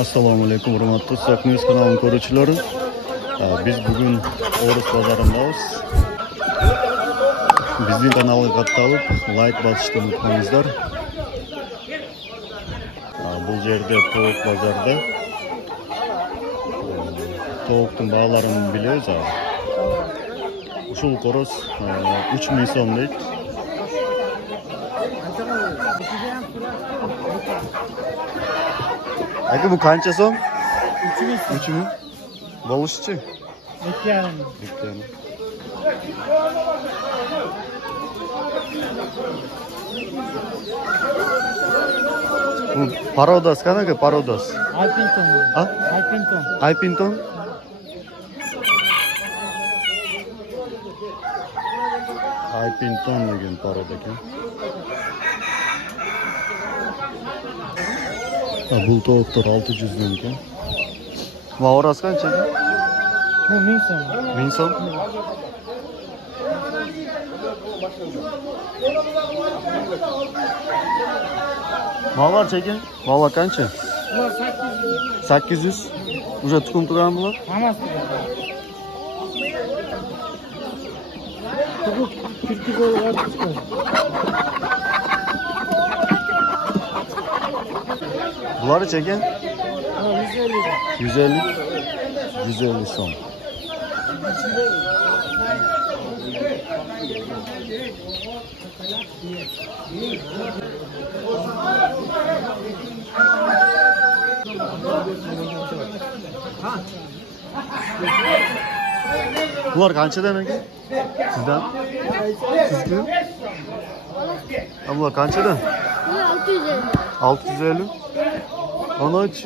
Assalomu alaykum, hurmatli Ustoq News kanalının ko'ruvchilari. Biz bugün O'ris bozorindamiz. Bizning kanalga katta olib, like bosishni unutmangizlar. Bu yerda tovuq bozorida tovuqning bağlarini biliyoruz abi. Ushul qo'ros 3000 so'mlik. Aka bu qancha so'm? 3000. Bo'lishchi? 2,5. Bu parodas qanaqa parodas? Alpinton. Ha? Alpinton. Alpinton? Alpinton degan paroda ekan. Bu tovuqlar 600 dan ekan. Va orasi qancha ekan? Bu 1000 so'm. 1000 so'm. Mallar çekin. Mallar qancha? Bular 800. 800. Уже tuxum turgan bular? Hammasi. Bu 200 dolar chiqadi. Bunları çekin. 150. 150 so'm. Bunlar qanchadan aka? Sizdan? Sizga? Bunlar qanchadan? 650. 650. Onu aç.